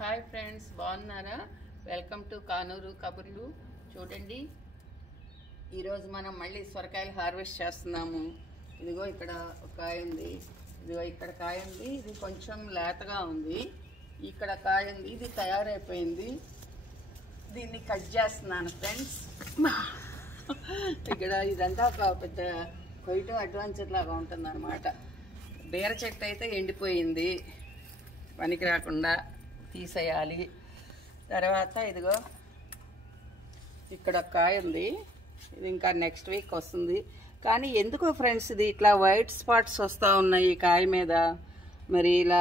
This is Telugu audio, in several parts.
హాయ్ ఫ్రెండ్స్, బాగున్నారా? వెల్కమ్ టు కానూరు కబుర్లు. చూడండి, ఈరోజు మనం మళ్ళీ సొరకాయలు హార్వెస్ట్ చేస్తున్నాము. ఇదిగో ఇక్కడ ఒక కాయ ఉంది, ఇదిగో ఇక్కడ కాయ ఉంది. ఇది కొంచెం లేతగా ఉంది. ఇక్కడ కాయ ఉంది, ఇది తయారైపోయింది. దీన్ని కట్ చేస్తున్నాను ఫ్రెండ్స్. ఇక్కడ ఇదంతా ఒక పెద్ద కొయిటో అడ్వెంచర్ లాగా ఉంటుంది అన్నమాట. బీర చెట్టు అయితే ఎండిపోయింది, పనికి రాకుండా తీసేయాలి. తర్వాత ఇదిగో ఇక్కడ కాయ ఉంది, ఇది ఇంకా నెక్స్ట్ వీక్ వస్తుంది. కానీ ఎందుకో ఫ్రెండ్స్ ఇది ఇట్లా వైట్ స్పాట్స్ వస్తూ ఉన్నాయి ఈ కాయ మీద. మరి ఇలా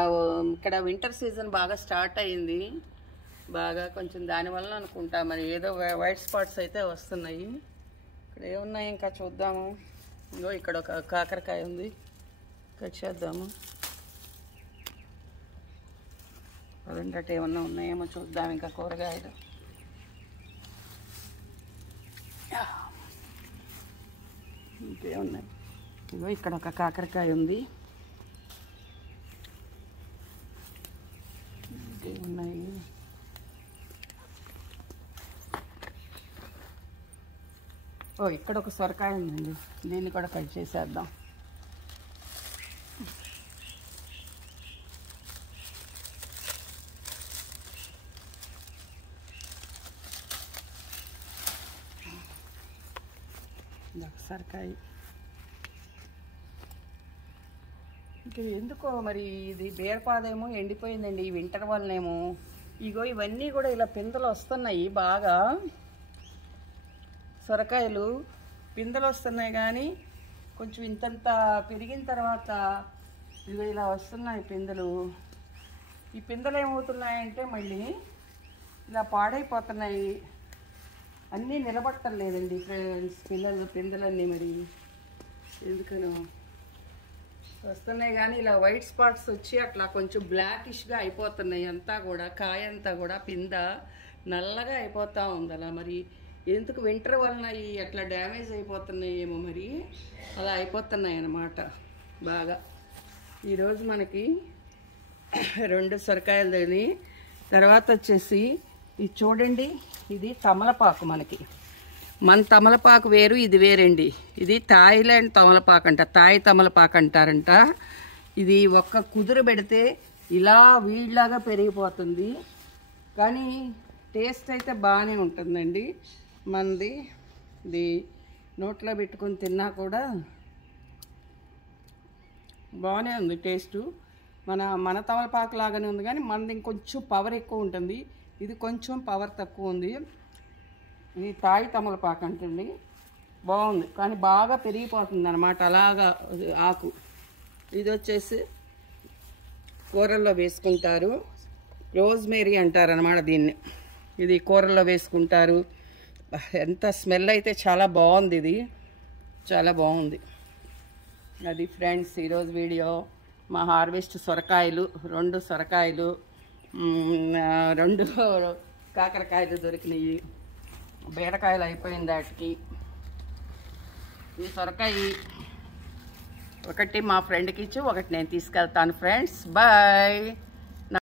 ఇక్కడ వింటర్ సీజన్ బాగా స్టార్ట్ అయ్యింది, బాగా కొంచెం దానివల్ల అనుకుంటా మరి ఏదో వైట్ స్పాట్స్ అయితే వస్తున్నాయి. ఇక్కడ ఏమున్నాయి ఇంకా చూద్దాము. ఇంకో ఇక్కడ ఒక కాకరకాయ ఉంది, కట్ చేద్దాము. అదంటే ఏమన్నా ఉన్నాయేమో చూద్దాం. ఇంకా కూరగాయలు ఇంకేమున్నాయి. ఇగో ఇక్కడ ఒక కాకరకాయ ఉంది, ఇంకేమున్నాయి. ఓ ఇక్కడ ఒక సొరకాయ ఉందండి, దీన్ని కూడా కట్ చేసేద్దాం. సొరకాయ ఇంకా ఎందుకో మరి ఇది బీరపాదేమో ఎండిపోయిందండి ఈ వింటర్ వల్లనేమో. ఇగో ఇవన్నీ కూడా ఇలా పిందెలు వస్తున్నాయి, బాగా సొరకాయలు పిందెలు వస్తున్నాయి. కానీ కొంచెం ఇంతంత పెరిగిన తర్వాత ఇగో ఇలా వస్తున్నాయి పిందెలు. ఈ పిందెలు ఏమవుతున్నాయంటే మళ్ళీ ఇలా పాడైపోతున్నాయి, అన్నీ నిలబట్టం లేదండి ఫ్రెండ్స్. పిందెలన్నీ మరి ఎందుకనో వస్తున్నాయి. కానీ ఇలా వైట్ స్పాట్స్ వచ్చి అట్లా కొంచెం బ్లాకిష్గా అయిపోతున్నాయి అంతా కూడా. కాయ అంతా కూడా పింద నల్లగా అయిపోతూ ఉంది అలా. మరి ఎందుకు వింటర్ వలన ఈ అట్లా డ్యామేజ్ అయిపోతున్నాయి ఏమో, మరి అలా అయిపోతున్నాయి అన్నమాట బాగా. ఈరోజు మనకి 2 సొరకాయలు తిని తర్వాత వచ్చేసి ఇది చూడండి, ఇది తమలపాకు. మన తమలపాకు వేరు, ఇది వేరండి. ఇది థాయిలాండ్ తమలపాకు అంట, థాయ్ తమలపాకు అంటారంట. ఇది ఒక్క కుదురు పెడితే ఇలా వీళ్ళలాగా పెరిగిపోతుంది. కానీ టేస్ట్ అయితే బాగానే ఉంటుందండి మనది. ఇది నోట్లో పెట్టుకొని తిన్నా కూడా బాగానే ఉంది టేస్టు. మన తమలపాకు లాగానే ఉంది, కానీ మనది ఇంకొంచెం పవర్ ఎక్కువ ఉంటుంది. ఇది కొంచెం పవర్ తక్కువ ఉంది. ఇది తాయి తమలపాకు అంటండి, బాగుంది. కానీ బాగా పెరిగిపోతుంది అన్నమాట అలాగా ఆకు. ఇది వచ్చేసి కూరల్లో వేసుకుంటారు, రోజ్మేరీ అంటారు అన్నమాట దీన్ని. ఇది కూరల్లో వేసుకుంటారు. ఎంత స్మెల్ అయితే చాలా బాగుంది, ఇది చాలా బాగుంది. అది ఫ్రెండ్స్ ఈరోజు వీడియో. మా హార్వెస్ట్ సొరకాయలు 2 సొరకాయలు, 2 కాకరకాయలు దొరికినాయి. బీరకాయలు అయిపోయింది వాటికి. ఈ సొరకాయ ఒకటి మా ఫ్రెండ్కి ఇచ్చి ఒకటి నేను తీసుకెళ్తాను ఫ్రెండ్స్. బాయ్.